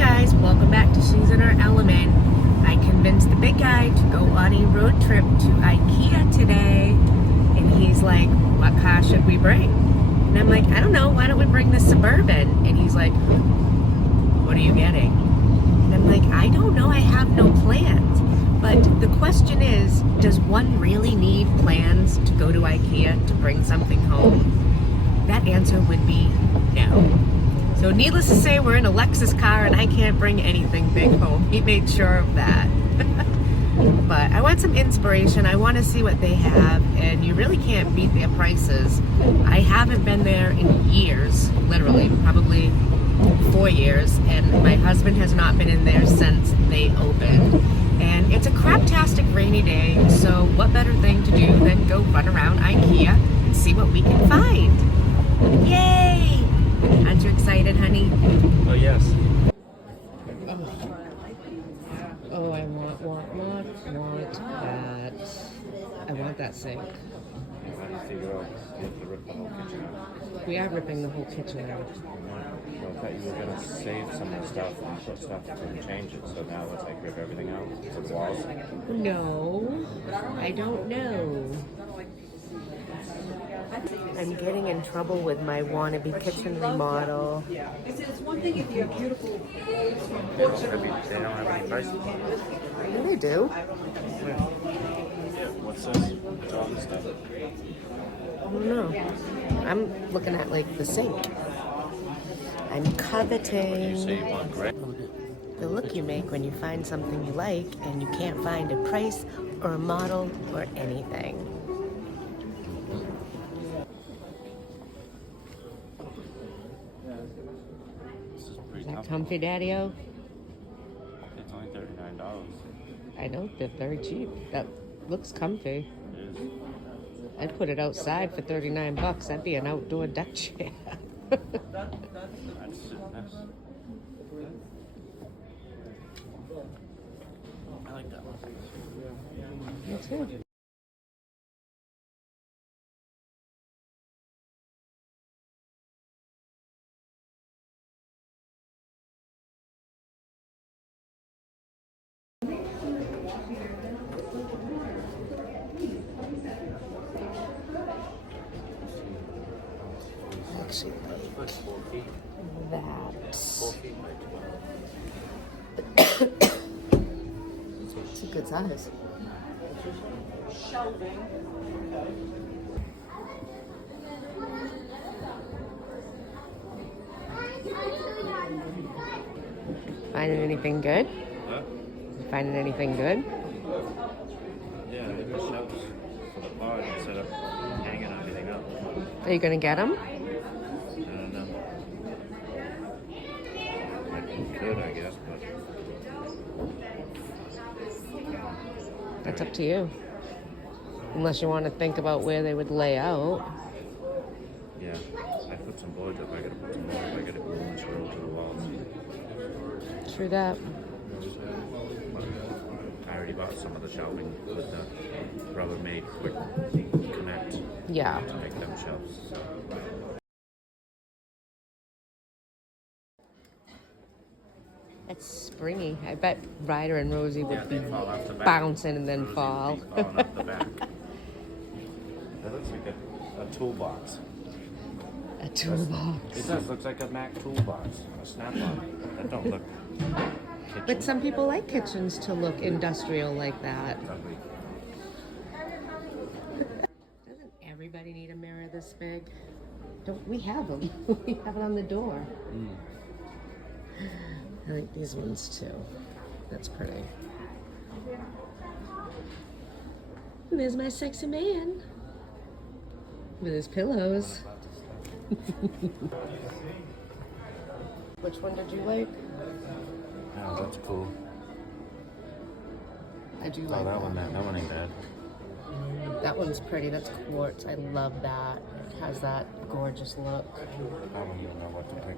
guys, welcome back to She's in Her Element. I convinced the big guy to go on a road trip to IKEA today, and he's like, what car should we bring? And I'm like, I don't know, why don't we bring the Suburban? And he's like, what are you getting? And I'm like, I don't know, I have no plans. But the question is, does one really need plans to go to IKEA to bring something home? That answer would be no. So needless to say, we're in a Lexus car and I can't bring anything big home. He made sure of that. But I want some inspiration. I want to see what they have, and you really can't beat their prices. I haven't been there in years, literally, probably 4 years, and my husband has not been in there since they opened. And it's a craptastic rainy day, so what better thing to do than go run around IKEA and see what we can find. Yay! Aren't you excited, honey? Oh, yes. Oh, I want that. I want that sink. How do you figure out you have to rip the whole kitchen out? We are ripping the whole kitchen out. Well, I thought you were going to save some of the stuff and put stuff to change it, so now let's like rip everything out to the walls. No, I don't know. I'm getting in trouble with my wannabe kitchen remodel. It's one thing if you're beautiful. They don't have any prices. Yeah, they do. What's this? It's all the stuff. I don't know. I'm looking at like the sink. I'm coveting. You say you want gray? The look you make when you find something you like and you can't find a price or a model or anything. This is pretty Is that tough. comfy, Daddy-O? It's only $39. I know, they're very cheap. That looks comfy. It is. I'd put it outside for 39 bucks. That'd be an outdoor deck chair. That's nice. I like that one. Me too. Actually, like that. It's a good size. Finding anything good? Huh? Finding anything good? Yeah, maybe shelves for the pod instead of hanging everything up. Are you gonna get them? I don't know. I could, I guess, but That's up to you. Unless you want to think about where they would lay out. yeah, I put some boards up. I gotta put some boards. I gotta glue this roll to the walls. True that. I already bought some of the shelving with the Rubbermaid quick connect Yeah. to make them shelves. So. It's springy. I bet Ryder and Rosie would Yeah, be they fall off the back. bouncing and then Rosie fall. would be falling off the back. That looks like a toolbox. A toolbox. It does. Looks like a Mac toolbox. A snap-on. That don't look kitchen. But some people like kitchens to look industrial like that. It's ugly. Doesn't everybody need a mirror this big? Don't we have them? We have it on the door. I like these ones too. That's pretty. And there's my sexy man with his pillows. Which one did you like? Oh, that's cool. I do Oh, like that one ain't bad. That one's pretty. That's quartz. I love that. It has that gorgeous look. I don't even know what to pick.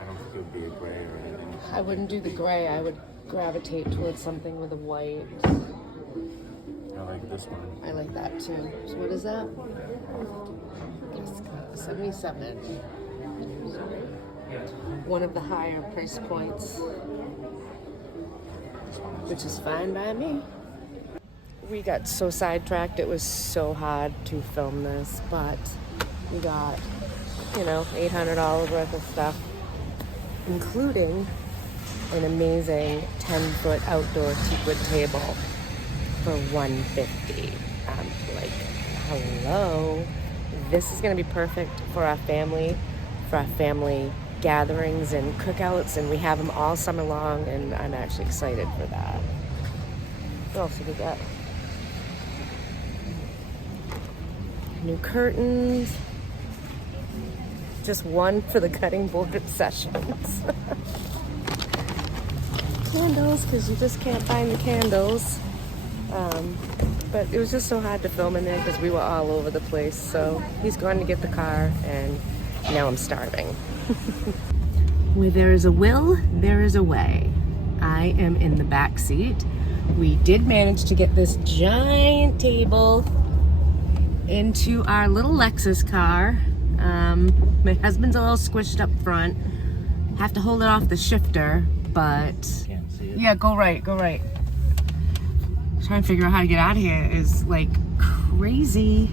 I don't think it would be a gray or anything. I wouldn't do the gray. I would gravitate towards something with a white. I like this one. I like that too. So what is that? Yes, 77. one of the higher price points, which is fine by me. We got so sidetracked, it was so hard to film this, but we got, you know, $800 worth of stuff, including an amazing 10-foot outdoor teakwood table for $150. Like, hello. This is gonna be perfect for our family gatherings and cookouts, and we have them all summer long, and I'm actually excited for that. What else did we get? New curtains. Just one for the cutting board sessions. Candles, because you just can't find the candles. But it was just so hard to film in there because we were all over the place. So he's gone to get the car, and now I'm starving. Where there is a will, there is a way. I am in the back seat. We did manage to get this giant table into our little Lexus car. My husband's all squished up front. Have to hold it off the shifter, but Can't see it. yeah, go right. Trying to figure out how to get out of here is like crazy.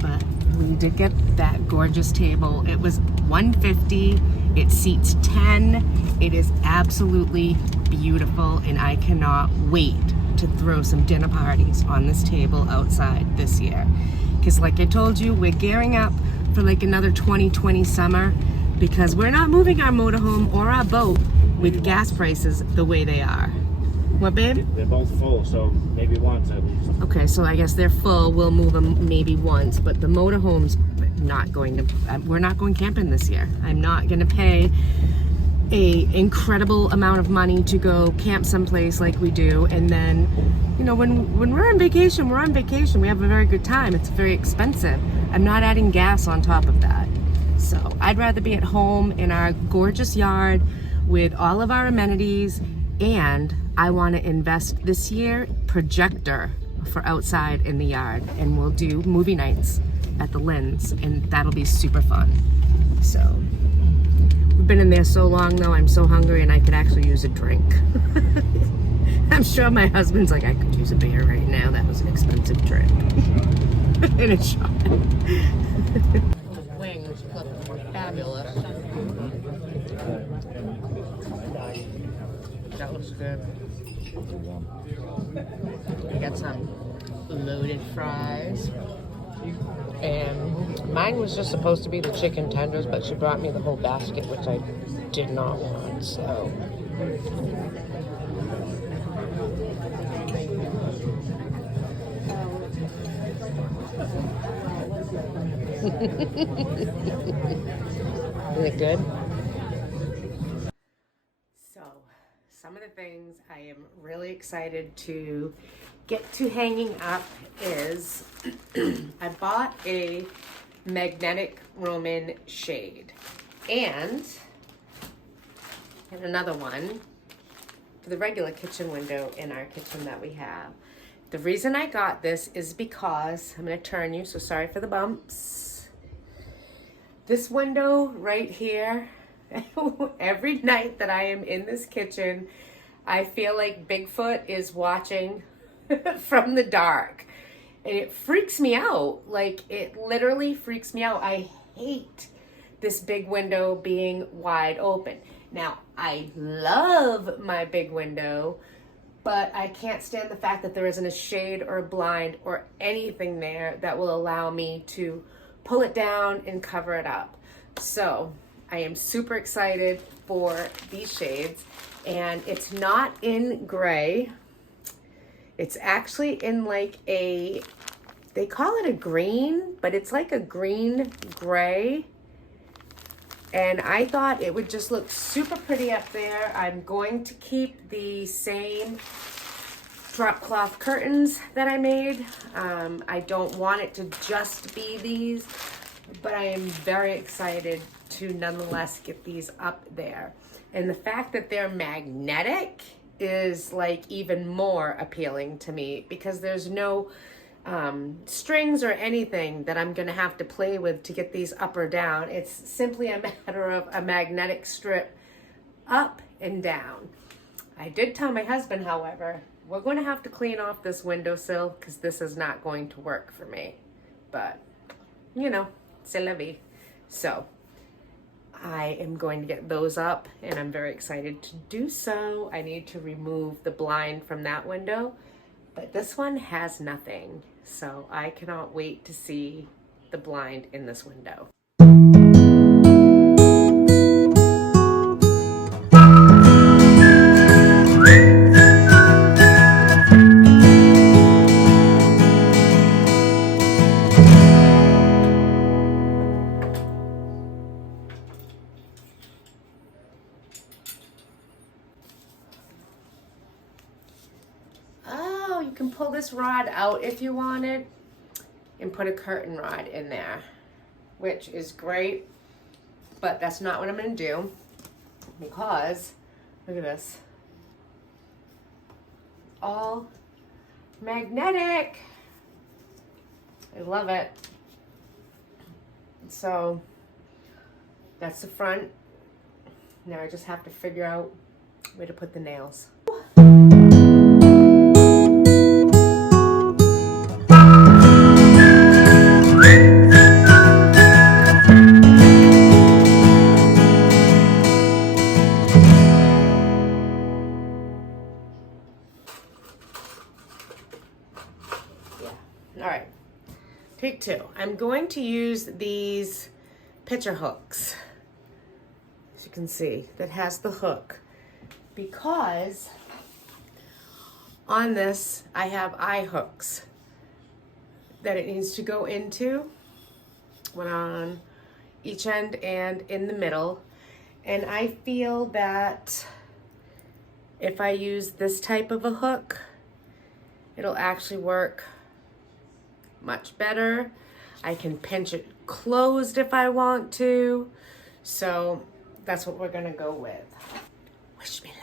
But we did get that gorgeous table. It was $150. It seats 10. It is absolutely beautiful, and I cannot wait to throw some dinner parties on this table outside this year. Because like I told you, we're gearing up for like another 2020 summer, because we're not moving our motorhome or our boat with gas prices the way they are. What, babe? They're both full, so maybe once at least. Okay, so I guess they're full. We'll move them maybe once, but the motorhome's not going to, we're not going camping this year. I'm not going to pay a incredible amount of money to go camp someplace like we do, and then, you know, when we're on vacation, we're on vacation. We have a very good time. It's very expensive. I'm not adding gas on top of that. So I'd rather be at home in our gorgeous yard with all of our amenities, and I want to invest this year projector for outside in the yard, and we'll do movie nights at the Lynn's, and that'll be super fun. So we've been in there so long though, I'm so hungry, and I could actually use a drink. I'm sure my husband's like, I could use a beer right now. That was an expensive trip. In a shot. The wings look fabulous. That looks good. We got some loaded fries. And mine was just supposed to be the chicken tenders, but she brought me the whole basket, which I did not want, so. Is it good? So, some of the things I am really excited to get to hanging up is I bought a magnetic Roman shade and another one for the regular kitchen window in our kitchen that we have. The reason I got this is because, I'm going to turn you, so sorry for the bumps. This window right here, every night that I am in this kitchen, I feel like Bigfoot is watching from the dark, and it freaks me out. Like, it literally freaks me out. I hate this big window being wide open. Now, I love my big window, but I can't stand the fact that there isn't a shade or a blind or anything there that will allow me to pull it down and cover it up. So I am super excited for these shades, and it's not in gray. It's actually in like a, they call it a green, but it's like a green gray. And I thought it would just look super pretty up there. I'm going to keep the same drop cloth curtains that I made. I don't want it to just be these, but I am very excited to nonetheless get these up there. And the fact that they're magnetic is like even more appealing to me, because there's no strings or anything that I'm gonna have to play with to get these up or down. It's simply a matter of a magnetic strip up and down. I did tell my husband, however, we're going to have to clean off this windowsill because this is not going to work for me. But, you know, c'est la vie. So, I am going to get those up and I'm very excited to do so. I need to remove the blind from that window, but this one has nothing. So, I cannot wait to see the blind in this window. Oh, you can pull this rod out if you wanted and put a curtain rod in there, which is great, but that's not what I'm gonna do because, look at this, all magnetic. I love it. So that's the front. Now I just have to figure out where to put the nails. All right, take two. I'm going to use these picture hooks, as you can see, that has the hook, because on this I have eye hooks that it needs to go into, one on each end and in the middle. And I feel that if I use this type of a hook, it'll actually work much better. I can pinch it closed if I want to. So that's what we're gonna go with. Wish me luck.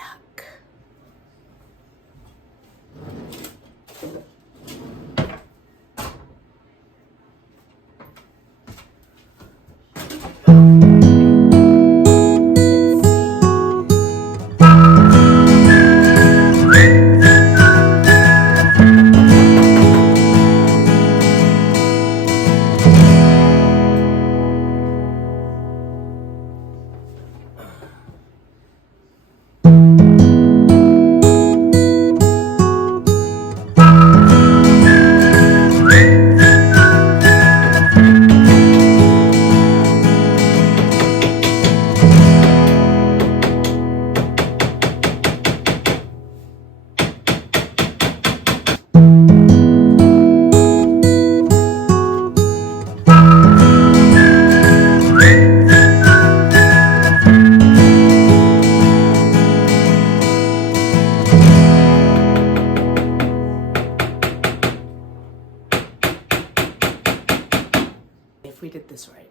If we did this right.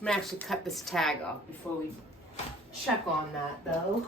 I'm gonna actually cut this tag off before we check on that though.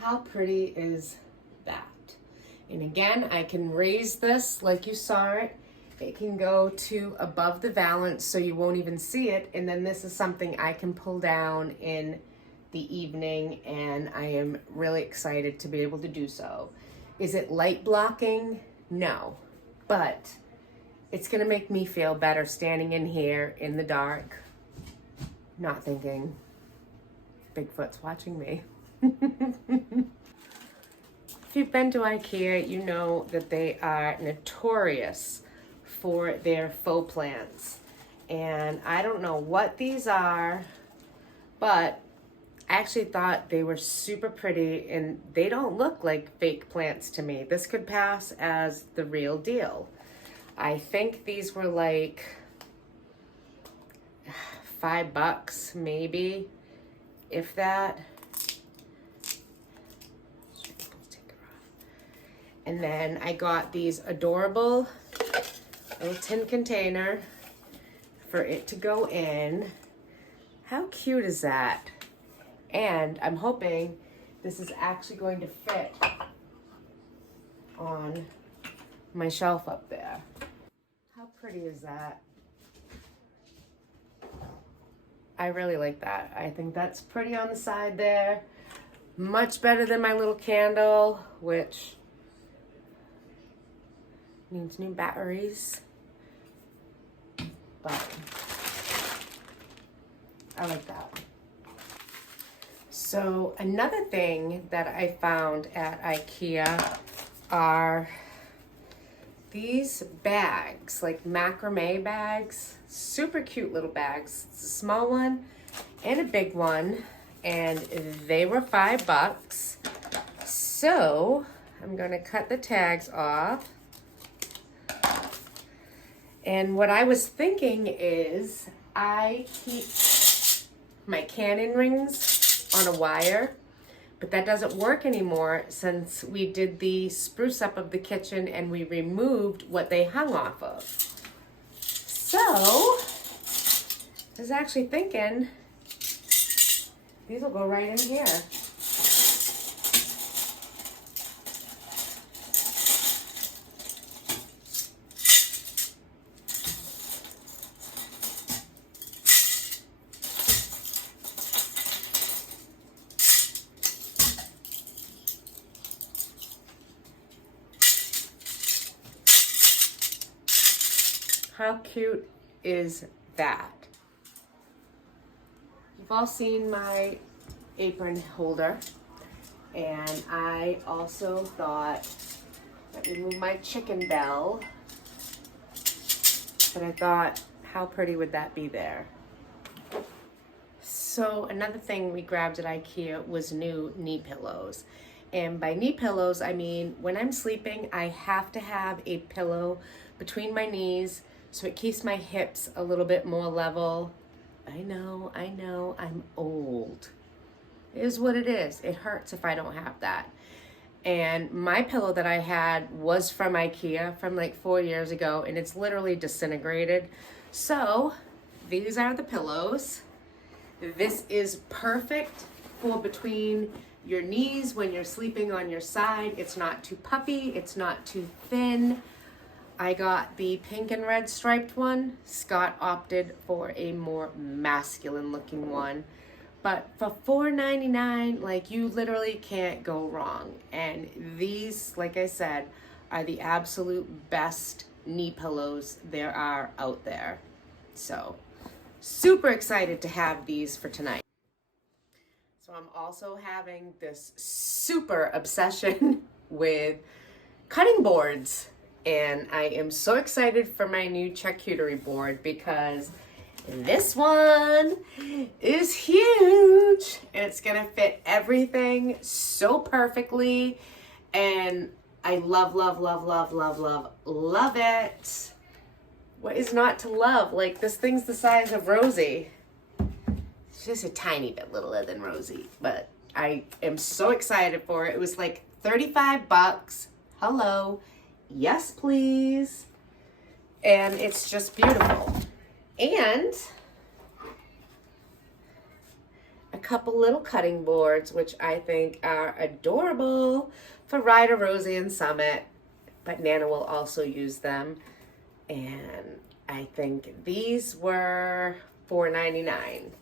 How pretty is that? And again, I can raise this like you saw it. It can go to above the valance so you won't even see it. And then this is something I can pull down in the evening, and I am really excited to be able to do so. Is it light blocking? No, but it's gonna make me feel better standing in here in the dark, not thinking Bigfoot's watching me. If you've been to IKEA, you know that they are notorious for their faux plants. And I don't know what these are, but I actually thought they were super pretty, and they don't look like fake plants to me. This could pass as the real deal. I think these were like $5 maybe, if that. And then I got these adorable little tin container for it to go in. How cute is that? And I'm hoping this is actually going to fit on my shelf up there. How pretty is that? I really like that. I think that's pretty on the side there. Much better than my little candle, which needs new batteries. But I like that. So another thing that I found at IKEA are these bags, like macrame bags. Super cute little bags. It's a small one and a big one, and they were $5. So I'm gonna cut the tags off. And what I was thinking is I keep my cannon rings on a wire, but that doesn't work anymore since we did the spruce up of the kitchen and we removed what they hung off of. So I was actually thinking these will go right in here. How cute is that? You've all seen my apron holder, and I also thought, let me move my chicken bell, but I thought, how pretty would that be there? So another thing we grabbed at IKEA was new knee pillows. And by knee pillows, I mean, when I'm sleeping, I have to have a pillow between my knees so it keeps my hips a little bit more level. I know, I'm old. It is what it is. It hurts if I don't have that. And my pillow that I had was from IKEA from like 4 years ago, and it's literally disintegrated. So these are the pillows. This is perfect for between your knees when you're sleeping on your side. It's not too puffy, it's not too thin. I got the pink and red striped one. Scott opted for a more masculine looking one. But for $4.99, like, you literally can't go wrong. And these, like I said, are the absolute best knee pillows there are out there. So super excited to have these for tonight. So I'm also having this super obsession with cutting boards. And I am so excited for my new charcuterie board because this one is huge and it's gonna fit everything so perfectly. And I love, love, love, love, love, love, love it. What is not to love? Like, this thing's the size of Rosie. It's just a tiny bit littler than Rosie, but I am so excited for it. It was like $35. Hello. Yes, please. And it's just beautiful. And a couple little cutting boards, which I think are adorable for Ryder, Rosie, and Summit. But Nana will also use them. And I think these were $4.99.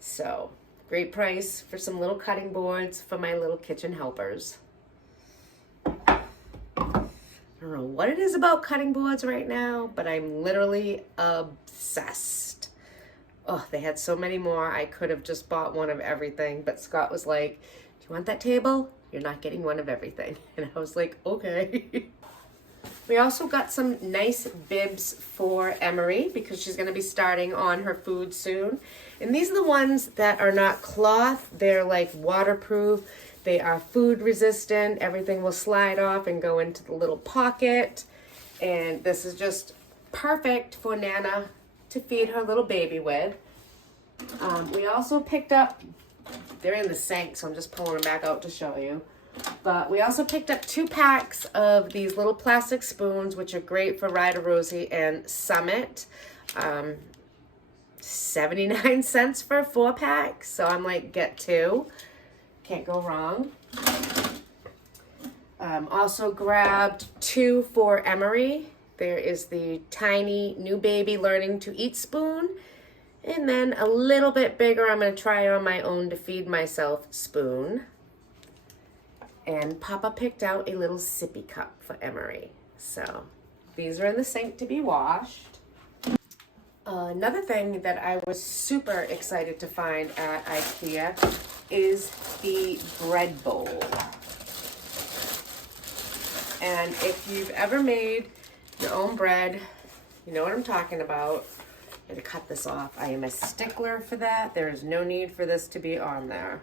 So, great price for some little cutting boards for my little kitchen helpers. I don't know what it is about cutting boards right now, but I'm literally obsessed. Oh, they had so many more. I could have just bought one of everything, but Scott was like, do you want that table? You're not getting one of everything. And I was like, okay. We also got some nice bibs for Emery because she's going to be starting on her food soon. And these are the ones that are not cloth. They're like waterproof. They are food resistant. Everything will slide off and go into the little pocket. And this is just perfect for Nana to feed her little baby with. We also picked up, they're in the sink, so I'm just pulling them back out to show you. But we also picked up 2 packs of these little plastic spoons, which are great for Ryder, Rosie, and Summit. 79 cents for a 4-pack. So I'm like, get 2. Can't go wrong. Also grabbed 2 for Emery. There is the tiny new baby learning to eat spoon. And then a little bit bigger, I'm going to try on my own to feed myself spoon. And Papa picked out a little sippy cup for Emery. So these are in the sink to be washed. Another thing that I was super excited to find at IKEA is the bread bowl. And if you've ever made your own bread, you know what I'm talking about. I'm going to cut this off. I am a stickler for that. There is no need for this to be on there.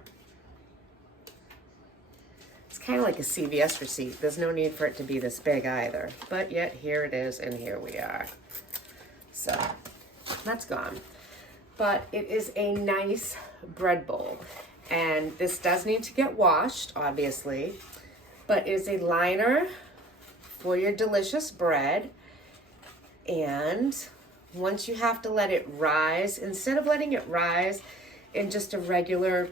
It's kind of like a CVS receipt. There's no need for it to be this big either. But yet here it is, and here we are. So that's gone. But it is a nice bread bowl. And this does need to get washed, obviously. But it's a liner for your delicious bread. And once you have to let it rise, instead of letting it rise in just a regular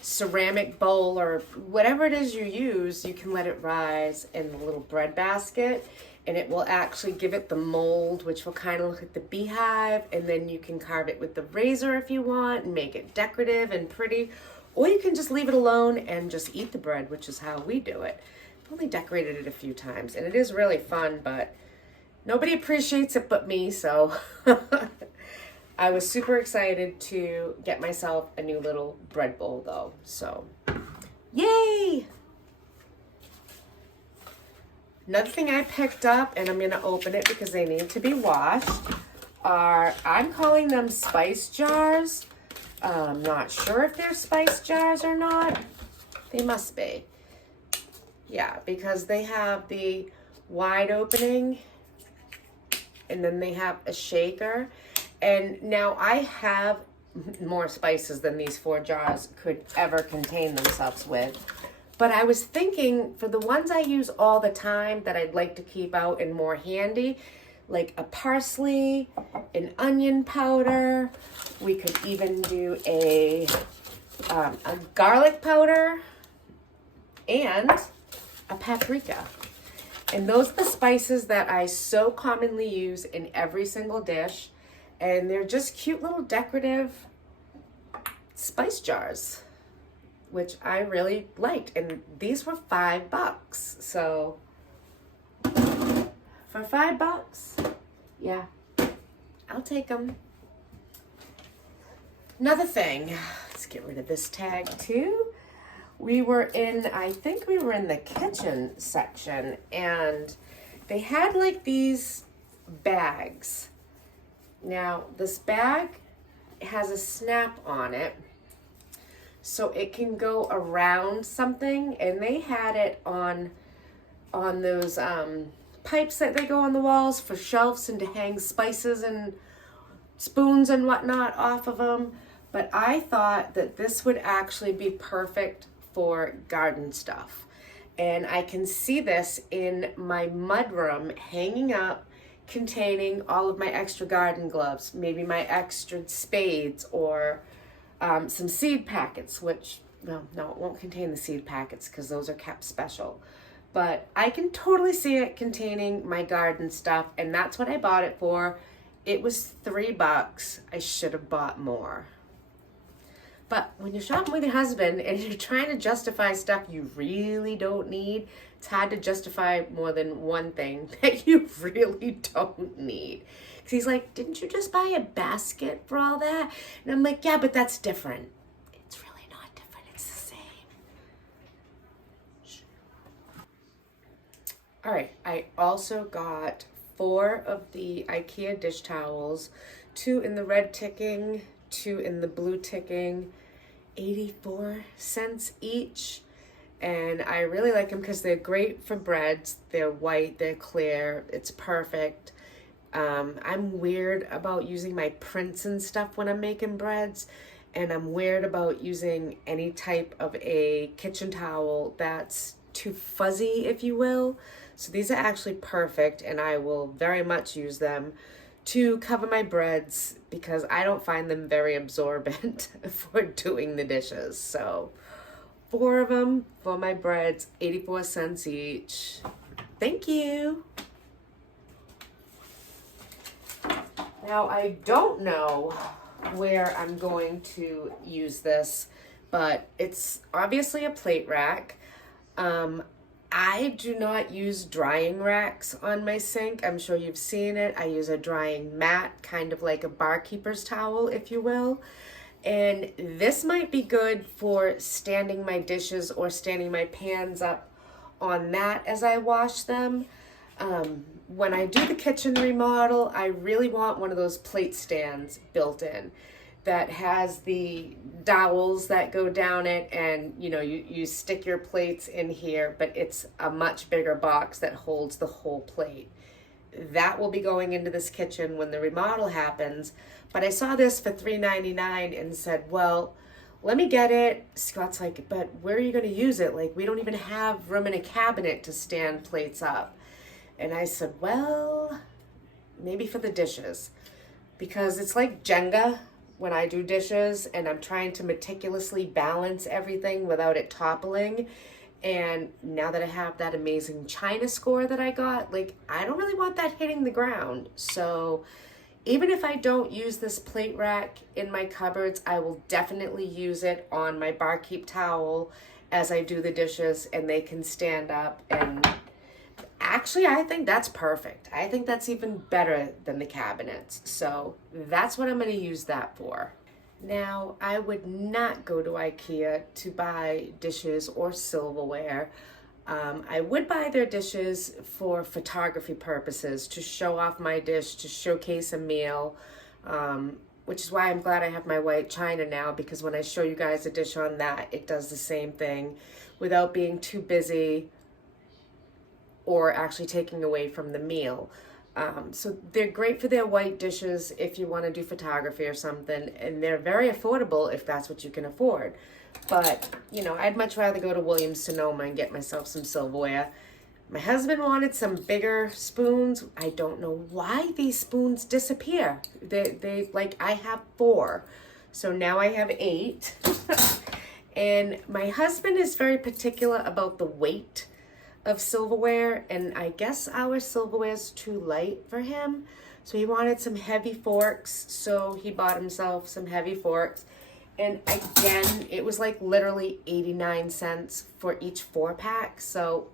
ceramic bowl or whatever it is you use, you can let it rise in the little bread basket, and it will actually give it the mold, which will kind of look like the beehive, and then you can carve it with the razor if you want and make it decorative and pretty, or you can just leave it alone and just eat the bread, which is how we do it. I've only decorated it a few times, and it is really fun, but nobody appreciates it but me, so I was super excited to get myself a new little bread bowl though, so yay! Another thing I picked up, and I'm gonna open it because they need to be washed, are, I'm calling them spice jars. I'm not sure if they're spice jars or not. They must be. Yeah, because they have the wide opening and then they have a shaker. And now I have more spices than these 4 jars could ever contain themselves with. But I was thinking for the ones I use all the time that I'd like to keep out and more handy, like a parsley, an onion powder. We could even do a garlic powder and a paprika. And those are the spices that I so commonly use in every single dish. And they're just cute little decorative spice jars, which I really liked. And these were $5. So for $5, yeah, I'll take them. Another thing, let's get rid of this tag too. We were in, I think we were in the kitchen section, and they had like these bags. Now, this bag has a snap on it, so it can go around something, and they had it on those pipes that they go on the walls for shelves and to hang spices and spoons and whatnot off of them. But I thought that this would actually be perfect for garden stuff. And I can see this in my mudroom hanging up, containing all of my extra garden gloves, maybe my extra spades or some seed packets, which, well, no, it won't contain the seed packets because those are kept special. But I can totally see it containing my garden stuff, and that's what I bought it for. It was $3. I should have bought more. But when you're shopping with your husband and you're trying to justify stuff you really don't need, it's hard to justify more than one thing that you really don't need. Because he's like, didn't you just buy a basket for all that? And I'm like, yeah, but that's different. It's really not different. It's the same. Shh. All right, I also got 4 of the IKEA dish towels, 2 in the red ticking, 2 in the blue ticking, 84 cents each. And I really like them because they're great for breads. They're white, they're clear, it's perfect. I'm weird about using my prints and stuff when I'm making breads, and I'm weird about using any type of a kitchen towel that's too fuzzy, if you will. So these are actually perfect, and I will very much use them to cover my breads because I don't find them very absorbent for doing the dishes. So 4 of them for my breads, 84 cents each. Thank you. Now, I don't know where I'm going to use this, but it's obviously a plate rack. I do not use drying racks on my sink. I'm sure you've seen it. I use a drying mat, kind of like a barkeeper's towel, if you will. And this might be good for standing my dishes or standing my pans up on that as I wash them. When I do the kitchen remodel, I really want one of those plate stands built in that has the dowels that go down it, and you stick your plates in here, but it's a much bigger box that holds the whole plate. That will be going into this kitchen when the remodel happens. But I saw this for $3.99 and said, well, let me get it. Scott's like, but where are you going to use it? Like, we don't even have room in a cabinet to stand plates up. And I said, well, maybe for the dishes, because it's like Jenga when I do dishes and I'm trying to meticulously balance everything without it toppling. And now that I have that amazing China score that I got, like, I don't really want that hitting the ground. So even if I don't use this plate rack in my cupboards, I will definitely use it on my barkeep towel as I do the dishes, and they can stand up. And actually, I think that's perfect. I think that's even better than the cabinets. So that's what I'm going to use that for. Now, I would not go to IKEA to buy dishes or silverware. I would buy their dishes for photography purposes, to show off my dish, to showcase a meal, which is why I'm glad I have my white china now, because when I show you guys a dish on that, it does the same thing without being too busy or actually taking away from the meal. So they're great for their white dishes if you want to do photography or something, and they're very affordable if that's what you can afford. But, I'd much rather go to Williams-Sonoma and get myself some silverware. My husband wanted some bigger spoons. I don't know why these spoons disappear. They I have 4, so now I have 8. And my husband is very particular about the weight of silverware, and I guess our silverware is too light for him. So he wanted some heavy forks, so he bought himself some heavy forks. And again, it was like literally 89 cents for each 4-pack. So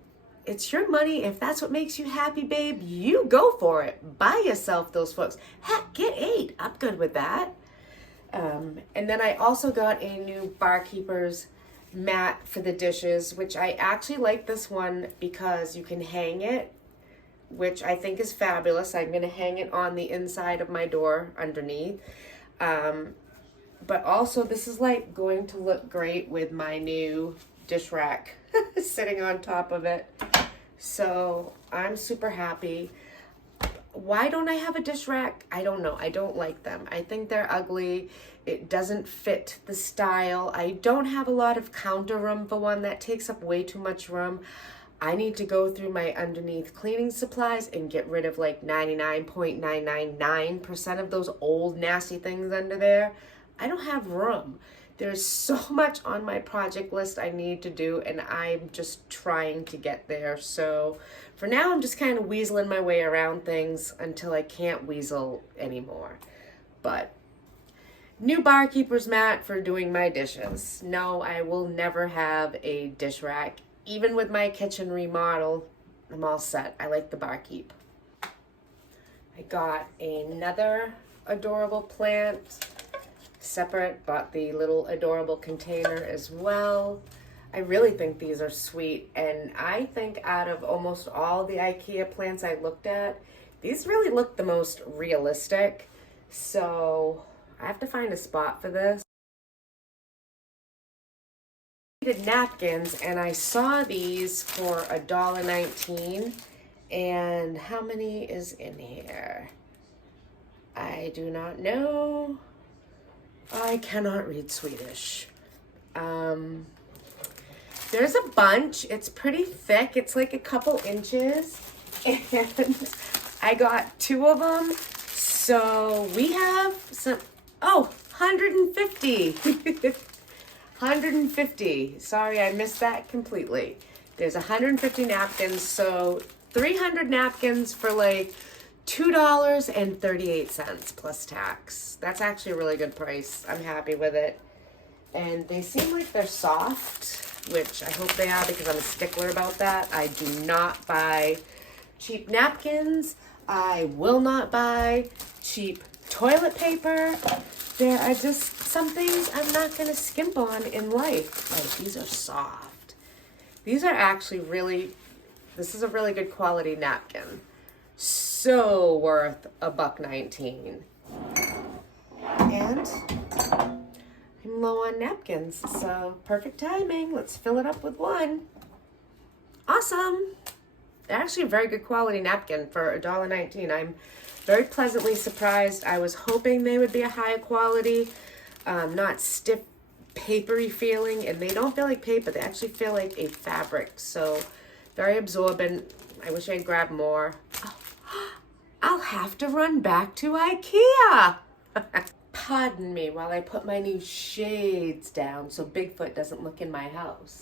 it's your money. If that's what makes you happy, babe, you go for it. Buy yourself those forks. Heck, get 8. I'm good with that. And then I also got a new barkeeper's mat for the dishes, which I actually like this one because you can hang it, which I think is fabulous. I'm going to hang it on the inside of my door underneath. But also this is like going to look great with my new dish rack sitting on top of it. So I'm super happy. Why don't I have a dish rack? I don't know. I don't like them. I think they're ugly. It doesn't fit the style. I don't have a lot of counter room for one. That takes up way too much room. I need to go through my underneath cleaning supplies and get rid of like 99.999% of those old nasty things under there. I don't have room. There's so much on my project list I need to do, and I'm just trying to get there. So for now, I'm just kind of weaseling my way around things until I can't weasel anymore. But new barkeeper's mat for doing my dishes. No, I will never have a dish rack. Even with my kitchen remodel, I'm all set. I like the barkeep. I got another adorable plant. Separate, bought the little adorable container as well. I really think these are sweet, and I think out of almost all the IKEA plants I looked at, these really look the most realistic. So I have to find a spot for this. I needed napkins, and I saw these for $1.19. And how many is in here? I do not know. I cannot read Swedish. There's a bunch. It's pretty thick. It's like a couple inches. And I got 2 of them. So we have some, 150. 150. Sorry, I missed that completely. There's 150 napkins. So 300 napkins for like $2.38 plus tax. That's actually a really good price. I'm happy with it. And they seem like they're soft, which I hope they are because I'm a stickler about that. I do not buy cheap napkins. I will not buy cheap toilet paper. There are just some things I'm not going to skimp on in life. Like, these are soft. These are actually really, this is a really good quality napkin. So worth $1.19. And I'm low on napkins, so perfect timing. Let's fill it up with one. Awesome. They're actually a very good quality napkin for $1.19. I'm very pleasantly surprised. I was hoping they would be a high quality, not stiff, papery feeling, and they don't feel like paper. They actually feel like a fabric, so very absorbent. I wish I'd grabbed more. Oh, I'll have to run back to IKEA. Pardon me while I put my new shades down so Bigfoot doesn't look in my house.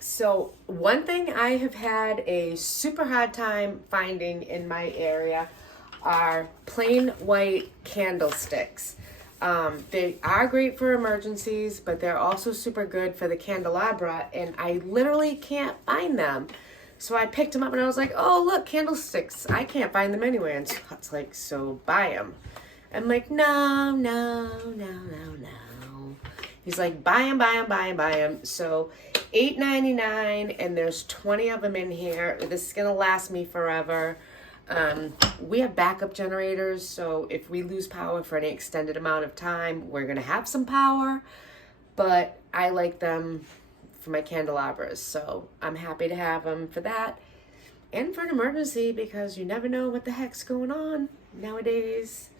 So one thing I have had a super hard time finding in my area are plain white candlesticks. They are great for emergencies, but they're also super good for the candelabra, and I literally can't find them. So I picked them up and I was like, oh, look, candlesticks. I can't find them anywhere. And Scott's like, so buy them. I'm like, no. He's like, buy them. So $8.99, and there's 20 of them in here. This is going to last me forever. We have backup generators, so if we lose power for any extended amount of time, we're gonna have some power, but I like them for my candelabras, so I'm happy to have them for that and for an emergency because you never know what the heck's going on nowadays.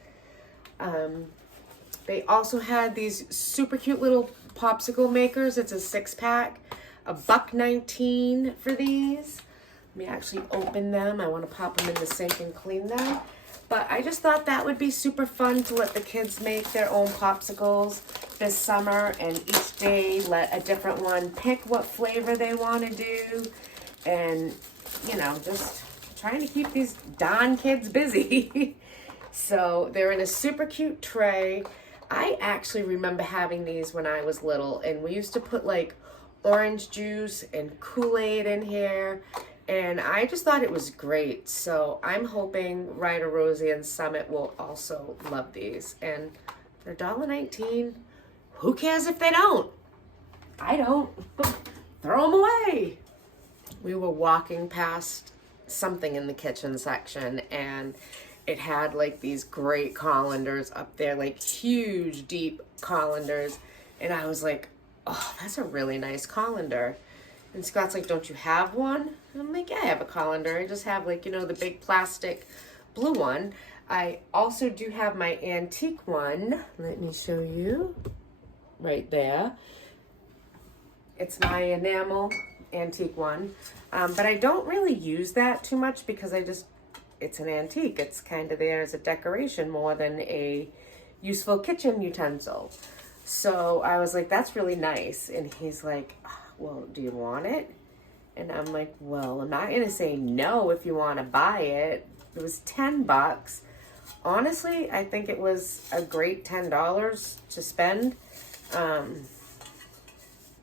They also had these super cute little popsicle makers. It's a 6-pack, $1.19 for these. Let me actually open them. I want to pop them in the sink and clean them. But I just thought that would be super fun to let the kids make their own popsicles this summer, and each day let a different one pick what flavor they want to do. And, you know, just trying to keep these darn kids busy. So they're in a super cute tray. I actually remember having these when I was little, and we used to put like orange juice and Kool-Aid in here. And I just thought it was great. So I'm hoping Ryder, Rosie, and Summit will also love these. And for $1.19, who cares if they don't? I don't. Throw them away. We were walking past something in the kitchen section, and it had like these great colanders up there, like huge, deep colanders. And I was like, oh, that's a really nice colander. And Scott's like, don't you have one? And I'm like, yeah, I have a colander. I just have like, you know, the big plastic blue one. I also do have my antique one. Let me show you. Right there. It's my enamel antique one. But I don't really use that too much because it's an antique. It's kind of there as a decoration more than a useful kitchen utensil. So I was like, that's really nice. And he's like, well, do you want it? And I'm like, well, I'm not gonna say no if you want to buy it. It was $10. Honestly, I think it was a great $10 to spend.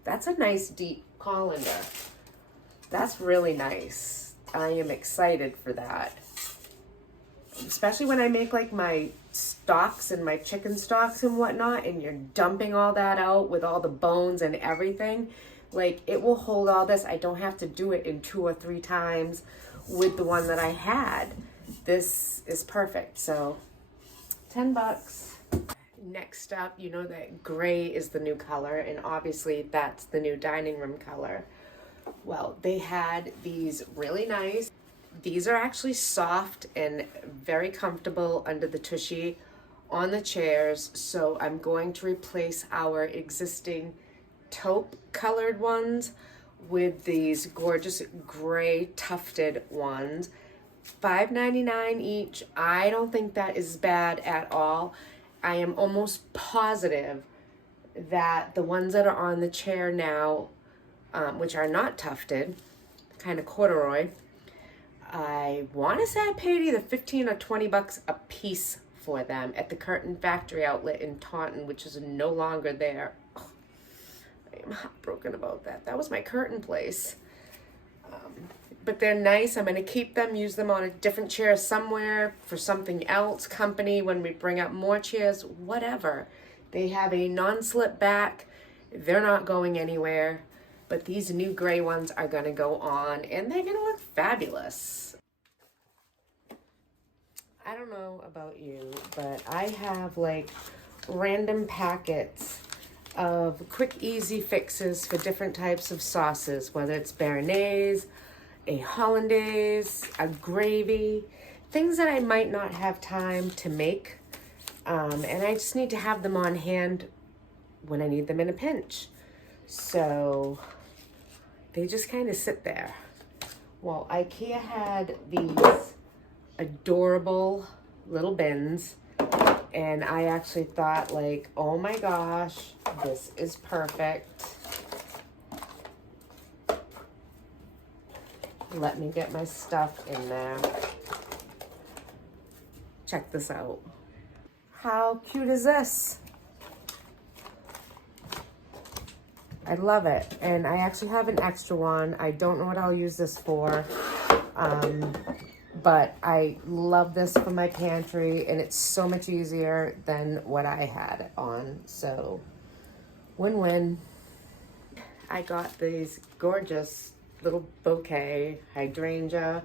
That's a nice deep colander. That's really nice. I am excited for that. Especially when I make like my stocks and my chicken stocks and whatnot, and you're dumping all that out with all the bones and everything. Like, it will hold all this. I don't have to do it in 2 or 3 times with the one that I had. This is perfect. So $10. Next up, you know that gray is the new color, and obviously that's the new dining room color. Well, they had these really nice. These are actually soft and very comfortable under the tushy on the chairs. So I'm going to replace our existing taupe colored ones with these gorgeous gray tufted ones. $5.99 each. I don't think that is bad at all. I am almost positive that the ones that are on the chair now, which are not tufted, kind of corduroy, I want to say I paid either 15 or 20 bucks a piece for them at the Curtain Factory outlet in Taunton, which is no longer there. Oh, I am heartbroken about that. That was my curtain place. But they're nice. I'm going to keep them, use them on a different chair somewhere for something else, company, when we bring up more chairs, whatever. They have a non-slip back. They're not going anywhere. But these new gray ones are going to go on, and they're going to look fabulous. I don't know about you, but I have like random packets of quick, easy fixes for different types of sauces, whether it's béarnaise, a hollandaise, a gravy, things that I might not have time to make. And I just need to have them on hand when I need them in a pinch. So they just kind of sit there. Well, IKEA had these adorable little bins, and I actually thought, like, oh my gosh, this is perfect. Let me get my stuff in there. Check this out. How cute is this? I love it. And I actually have an extra one. I don't know what I'll use this for. But I love this for my pantry, and it's so much easier than what I had it on. So, win-win. I got these gorgeous little bouquet, hydrangea,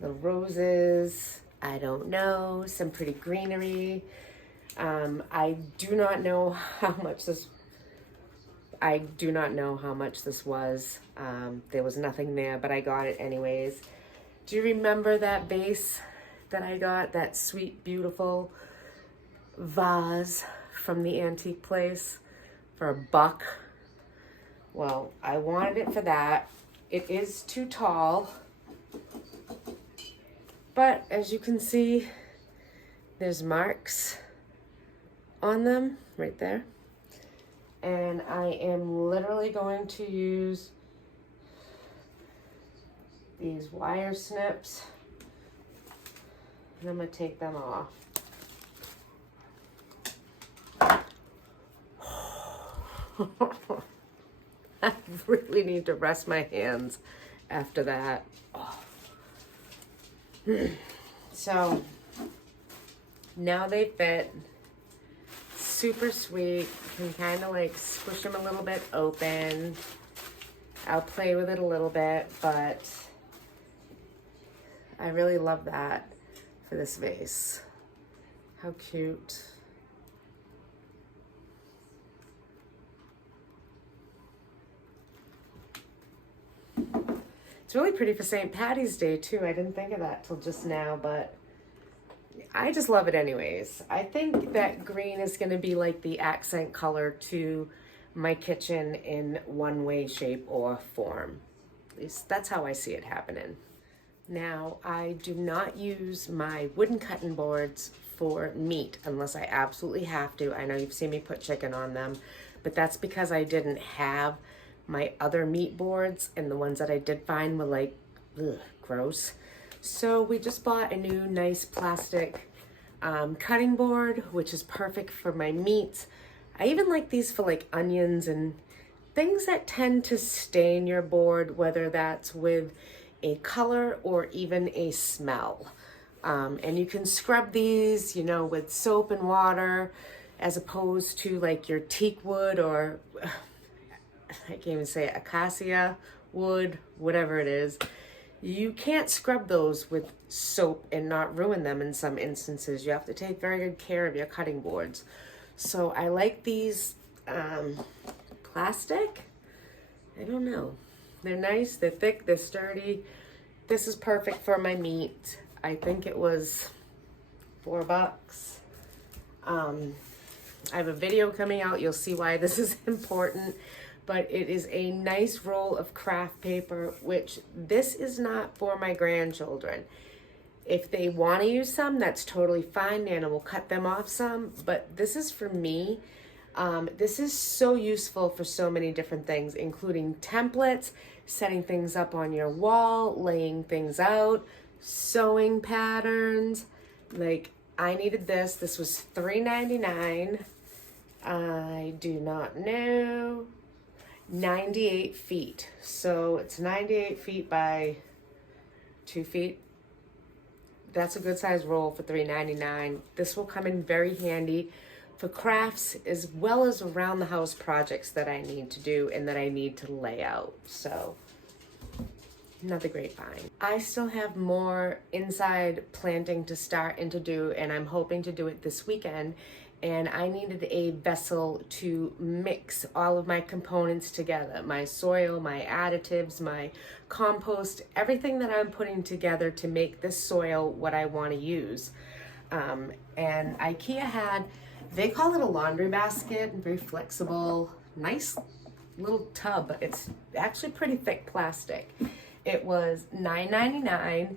the roses, I don't know, some pretty greenery. I do not know how much this was. There was nothing there, but I got it anyways. Do you remember that vase that I got, that sweet, beautiful vase from the antique place for $1? Well, I wanted it for that. It is too tall, but as you can see, there's marks on them right there. And I am literally going to use these wire snips, and I'm going to take them off. I really need to rest my hands after that. Oh. So now they fit. Super sweet. You can kind of like squish them a little bit open. I'll play with it a little bit, but I really love that for this vase. How cute. It's really pretty for St. Patty's Day too. I didn't think of that till just now, but I just love it anyways. I think that green is going to be like the accent color to my kitchen in one way, shape, or form. least that's how I see it happening. Now, I do not use my wooden cutting boards for meat unless I absolutely have to. I know you've seen me put chicken on them, but that's because I didn't have my other meat boards, and the ones that I did find were like, ugh, gross. So we just bought a new nice plastic cutting board, which is perfect for my meats. I even like these for like onions and things that tend to stain your board, whether that's with a color or even a smell. And you can scrub these, you know, with soap and water, as opposed to like your teak wood or I can't even say it, acacia wood, whatever it is. You can't scrub those with soap and not ruin them in some instances. You have to take very good care of your cutting boards. So I like these plastic. I don't know. They're nice, they're thick, they're sturdy. This is perfect for my meat. I think it was $4. I have a video coming out. You'll see why this is important. But it is a nice roll of craft paper, which this is not for my grandchildren. If they want to use some, that's totally fine. Nana will cut them off some, but this is for me. This is so useful for so many different things, including templates, setting things up on your wall, laying things out, sewing patterns. Like, I needed this. This was $3.99. I do not know. 98 feet. So it's 98 feet by 2 feet. That's a good size roll for $3.99. This will come in very handy for crafts as well as around the house projects that I need to do and that I need to lay out. So another great find. I still have more inside planting to start and to do, and I'm hoping to do it this weekend. And I needed a vessel to mix all of my components together. My soil, my additives, my compost, everything that I'm putting together to make this soil what I want to use. And IKEA had, they call it a laundry basket, very flexible, nice little tub. It's actually pretty thick plastic. It was $9.99.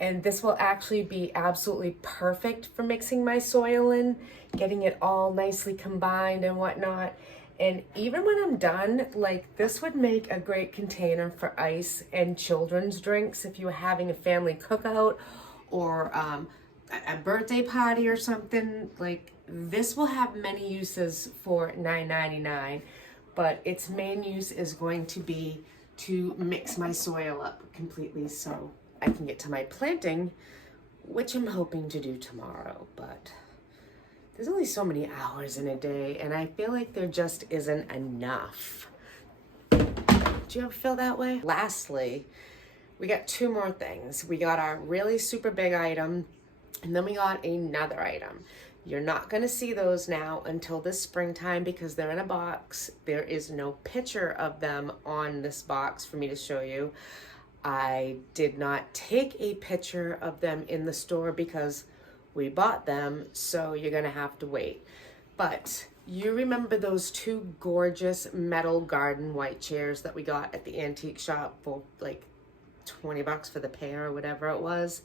And this will actually be absolutely perfect for mixing my soil in, getting it all nicely combined and whatnot. And even when I'm done, like, this would make a great container for ice and children's drinks if you were having a family cookout or a birthday party or something. Like, this will have many uses for $9.99, but its main use is going to be to mix my soil up completely so I can get to my planting, which I'm hoping to do tomorrow. But there's only so many hours in a day, and I feel like there just isn't enough. Do you ever feel that way? Lastly, we got two more things. We got our really super big item, and then we got another item. You're not going to see those now until this springtime because they're in a box. There is no picture of them on this box for me to show you. I did not take a picture of them in the store because we bought them, so you're gonna have to wait. But you remember those two gorgeous metal garden white chairs that we got at the antique shop for like $20 for the pair or whatever it was?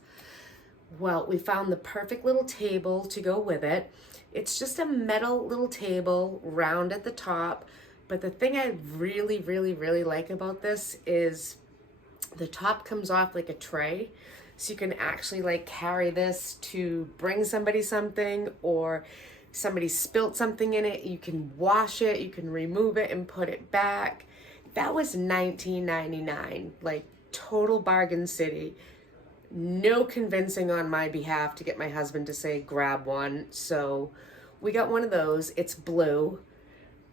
Well, we found the perfect little table to go with it. It's just a metal little table, round at the top. But the thing I really, really, really like about this is the top comes off like a tray, so you can actually like carry this to bring somebody something, or somebody spilt something in it, you can wash it, you can remove it and put it back. That was $19.99, like total bargain city. No convincing on my behalf to get my husband to say grab one, so we got one of those. It's blue.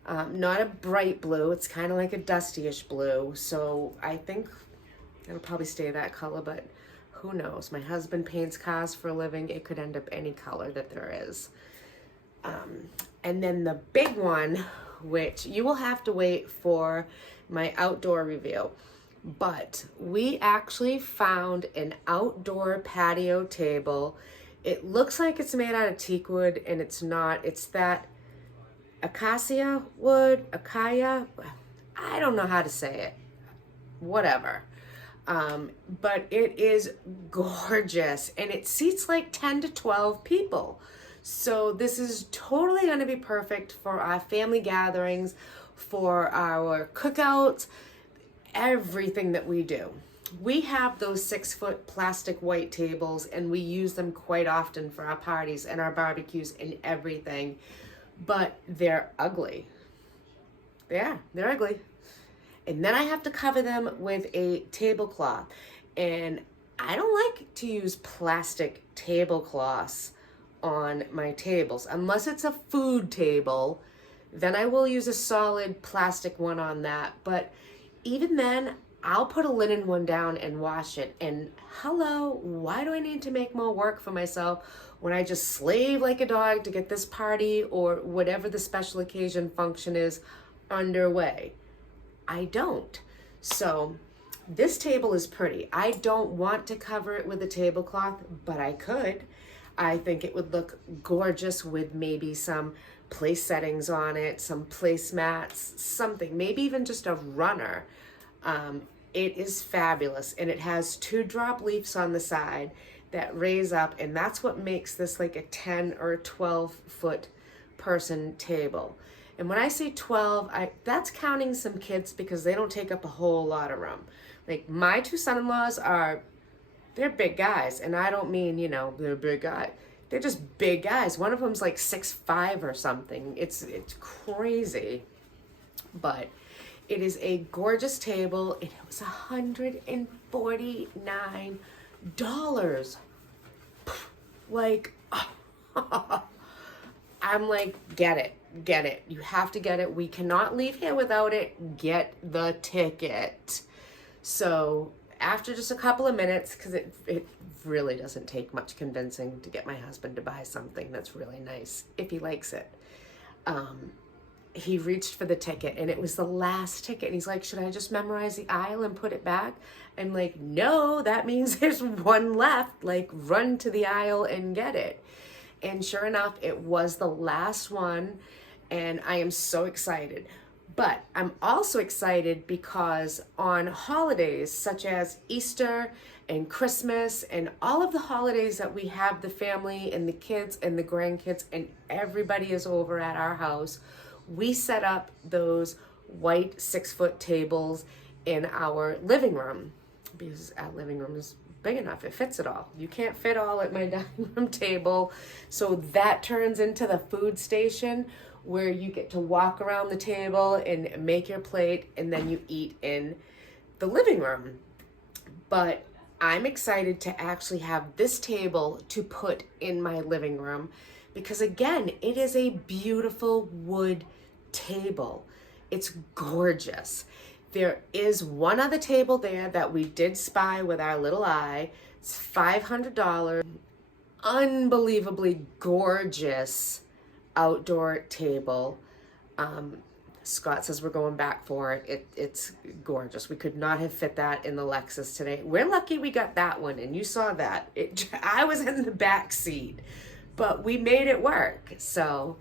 Not a bright blue, it's kind of like a dusty-ish blue, so I think it'll probably stay that color, but who knows? My husband paints cars for a living. It could end up any color that there is. And then the big one, which you will have to wait for my outdoor review, but we actually found an outdoor patio table. It looks like it's made out of teak wood, and it's not. It's that acacia wood, acacia. I don't know how to say it. Whatever. But it is gorgeous, and it seats like 10 to 12 people. So this is totally going to be perfect for our family gatherings, for our cookouts, everything that we do. We have those 6-foot plastic white tables, and we use them quite often for our parties and our barbecues and everything, but they're ugly. Yeah, they're ugly. And then I have to cover them with a tablecloth. And I don't like to use plastic tablecloths on my tables. Unless it's a food table, then I will use a solid plastic one on that. But even then, I'll put a linen one down and wash it. And hello, why do I need to make more work for myself when I just slave like a dog to get this party or whatever the special occasion function is underway? I don't. So this table is pretty. I don't want to cover it with a tablecloth, but I could. I think it would look gorgeous with maybe some place settings on it, some placemats, something, maybe even just a runner. It is fabulous, and it has 2 drop leaves on the side that raise up, and that's what makes this like a 10 or 12 foot person table. And when I say 12, that's counting some kids because they don't take up a whole lot of room. Like my 2 son-in-laws they're big guys. And I don't mean, they're big guys. They're just big guys. One of them's like 6'5" or something. It's crazy. But it is a gorgeous table. And it was $149. Like, I'm like, get it. You have to get it. We cannot leave here without it. Get the ticket. So after just a couple of minutes, because it really doesn't take much convincing to get my husband to buy something that's really nice if he likes it. He reached for the ticket, and it was the last ticket, and he's like, should I just memorize the aisle and put it back? I'm like, no, that means there's one left. Like, run to the aisle and get it. And sure enough, it was the last one, and I am so excited. But I'm also excited because on holidays such as Easter and Christmas and all of the holidays that we have the family and the kids and the grandkids and everybody is over at our house, we set up those white 6-foot tables in our living room because our living room is big enough. It fits it all. You can't fit all at my dining room table. So that turns into the food station where you get to walk around the table and make your plate and then you eat in the living room. But I'm excited to actually have this table to put in my living room because again, it is a beautiful wood table. It's gorgeous. There is one other table there that we did spy with our little eye. It's $500. Unbelievably gorgeous outdoor table. Scott says we're going back for it. It's gorgeous. We could not have fit that in the Lexus today. We're lucky we got that one, and you saw that. I was in the back seat, but we made it work. So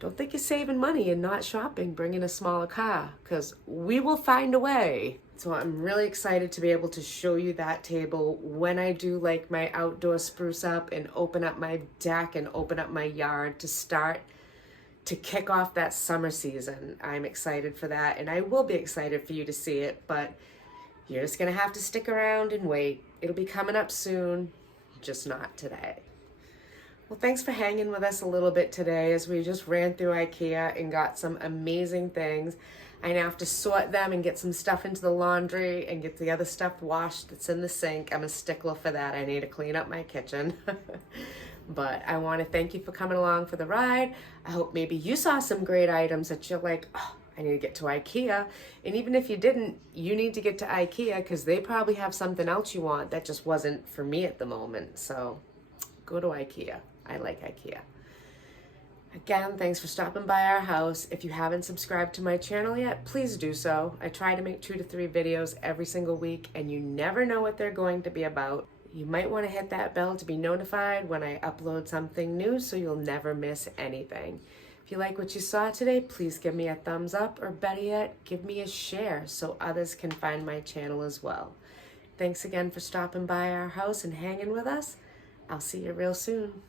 don't think you're saving money and not shopping, bringing a smaller car, because we will find a way. So I'm really excited to be able to show you that table when I do like my outdoor spruce up and open up my deck and open up my yard to start to kick off that summer season. I'm excited for that, and I will be excited for you to see it, but you're just gonna have to stick around and wait. It'll be coming up soon, just not today. Well, thanks for hanging with us a little bit today as we just ran through IKEA and got some amazing things. I now have to sort them and get some stuff into the laundry and get the other stuff washed that's in the sink. I'm a stickler for that. I need to clean up my kitchen. But I want to thank you for coming along for the ride. I hope maybe you saw some great items that you're like, oh, I need to get to IKEA. And even if you didn't, you need to get to IKEA because they probably have something else you want that just wasn't for me at the moment. So go to IKEA. I like IKEA. Again, thanks for stopping by our house. If you haven't subscribed to my channel yet, please do so. I try to make 2 to 3 videos every single week, and you never know what they're going to be about. You might want to hit that bell to be notified when I upload something new so you'll never miss anything. If you like what you saw today, please give me a thumbs up, or better yet, give me a share so others can find my channel as well. Thanks again for stopping by our house and hanging with us. I'll see you real soon.